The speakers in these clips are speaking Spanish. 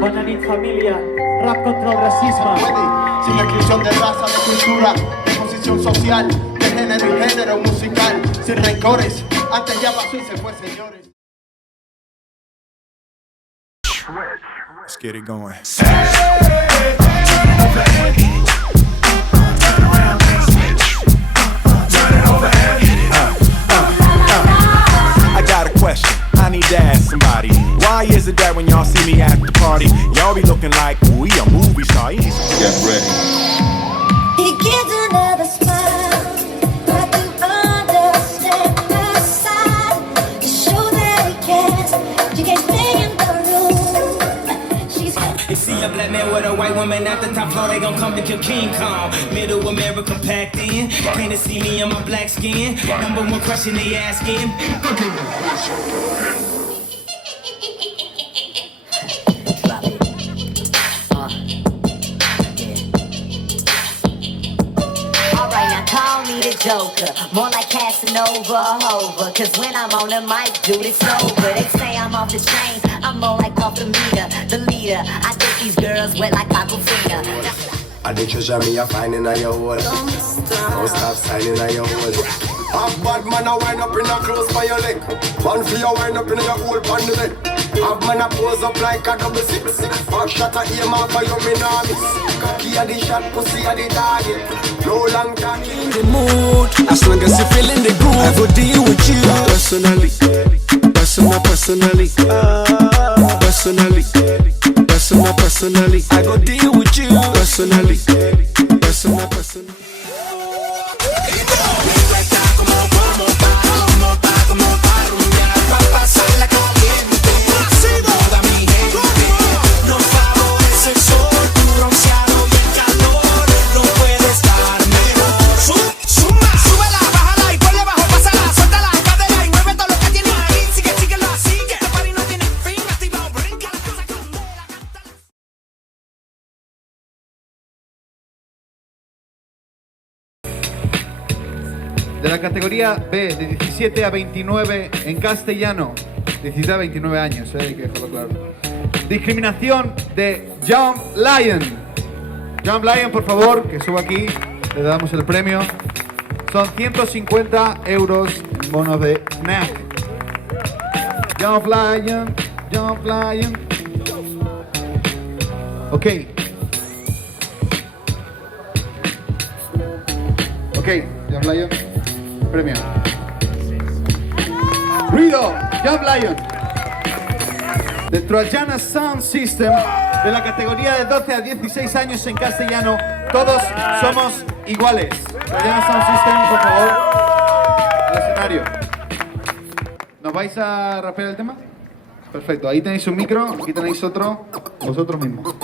Bona nit, familia. Rap contra el racismo. Sin exclusión de raza, de cultura, de posición social, de género y género musical. Sin rencores, antes ya pasó y se fue, señores. Let's get it going. I got a question, I need to ask somebody. Why is it that when y'all see me at the party, y'all be looking like we a movie star? Get ready. He gives another smile, but you understand the side. You show that he cares, you can't stay in the room. They see a black man with a white woman at the top floor, they gon' come to kill King Kong. Middle America packed in, can't they see me in my black skin? Number one question they asking. Joker, more like Casanova, Hova. Cause when I'm on the mic, dude, it's over. They say I'm off the chain, I'm more like off the meter. The leader, I get these girls wet like Aquafina. And the treasure me a find in your hole. Don't stop signing in your hole. Half bad man a wind up in a close by your leg. One for you wind up in your hole pan the bed. Half man a pose up like a double six. Back shot a aim off for you, me nah miss. Cocky a the shot, pussy a the target. No long time in the mood. As long as you feeling the groove, I go deal with you personally, personally. I go deal with you personally. De la categoría B, de 17 a 29 en castellano. 17 a 29 años, hay que dejarlo claro. Discriminación de Jump Lion. Jump Lion, por favor, que suba aquí. Le damos el premio. Son 150 euros en bonos de snack. Jump Lion, Jump Lion. Ok. Ok, Jump Lion. Premio. Ruido, Jump Lion. De Trojana Sound System, de la categoría de 12 a 16 años en castellano. Todos somos iguales. Trojana Sound System, por favor, al escenario. ¿Nos vais a rapear el tema? Perfecto, ahí tenéis un micro, aquí tenéis otro, vosotros mismos.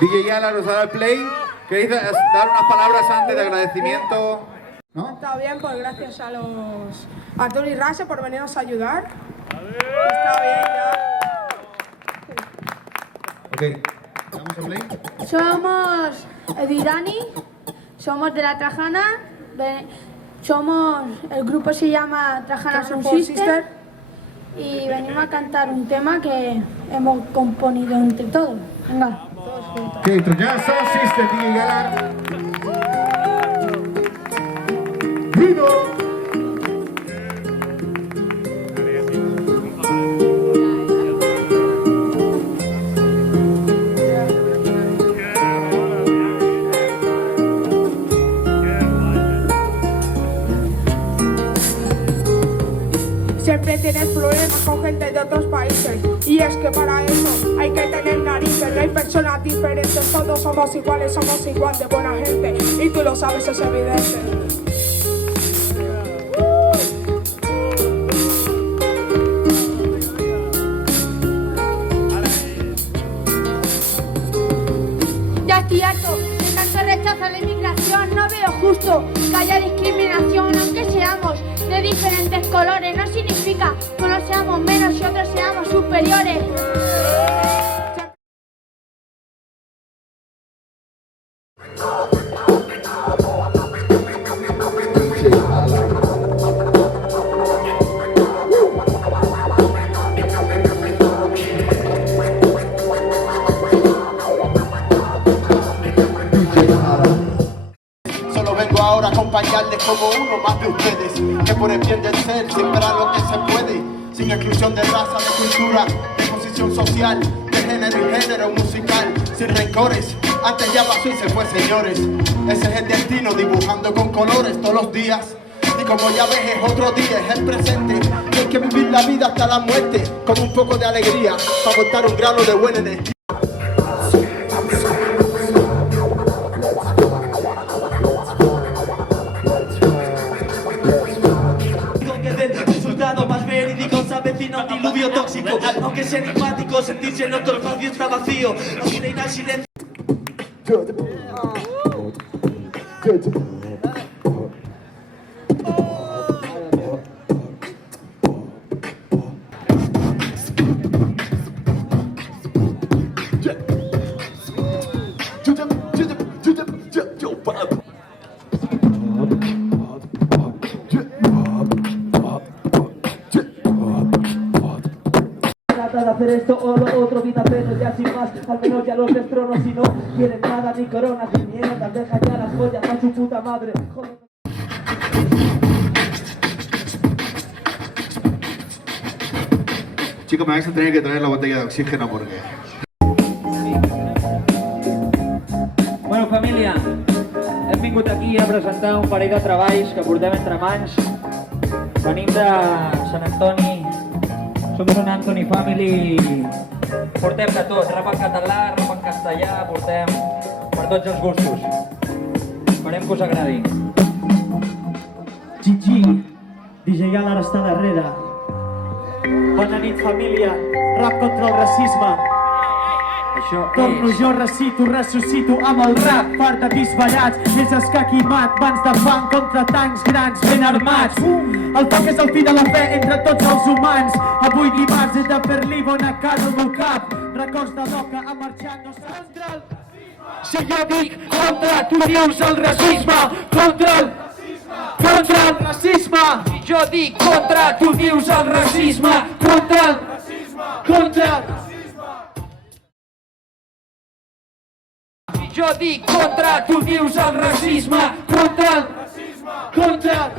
DJ Yala nos dará el play. ¿Queréis dar unas palabras antes de agradecimiento? ¿No? Está bien, pues gracias a Arturo y Rase por venirnos a ayudar. Está bien, ya. Ok, ¿vamos a play? Somos Edidani, somos de la Trajana, el grupo se llama Trajana Sound System y venimos a cantar un tema que hemos componido entre todos. Venga. Ok, Trojana Sound System, DJ Yala. Ruido. Siempre tienes problemas con gente de otros países y es que para eso hay que tener narices. No hay personas diferentes, todos somos iguales, somos igual de buena gente y tú lo sabes, es evidente. Rechazo a la inmigración, no veo justo que haya discriminación, aunque seamos de diferentes colores, no significa que unos seamos menos y otros seamos superiores. darles como uno más de ustedes, que por el bien del ser siempre hará lo que se puede, sin exclusión de raza, de cultura, de posición social, de género y género musical, sin rencores. Antes ya pasó y se fue, señores. Ese es el destino, dibujando con colores todos los días. Y como ya ves, es otro día, es el presente. Y hay que vivir la vida hasta la muerte, con un poco de alegría, para botar un grano de buena energía. Resultado más verídico, se avecina un diluvio tóxico. Aunque sea enigmático, sentirse en otro espacio está vacío. No reina el silencio. De hacer esto o lo otro, vida pero ya sin más, al menos ya los destronos y no quieren nada ni coronas ni mierdas, deja ya las joyas a su puta madre. Joder. Chicos, me vais a tener que traer la botella de oxígeno porque... Bueno, família, hem vingut aquí a presentar un parell de treballs que portem entre mans. Venim de Sant Antoni, som un Anthony Family, portem de tot, rap en català, rap en castellà, portem per tots els gustos. Esperem que us agradi. Gigi, DJ Alar està darrere. Bona nit, família, rap contra el racisme. Torno jo, recito, ressuscito amb el rap, fart de bisballats, és escaquimat, mans de fang contra tancs grans ben armats. El foc és el fi de la fe entre tots els humans. Avui dimarts he de fer-li bona cara al meu cap. Records de l'oca a marxar no saps. Si jo dic contra, tu dius el racisme. Contra el racisme. Si jo dic contra, tu dius el racisme. Contra el Jo dic contra, tu dius el racisme. Contra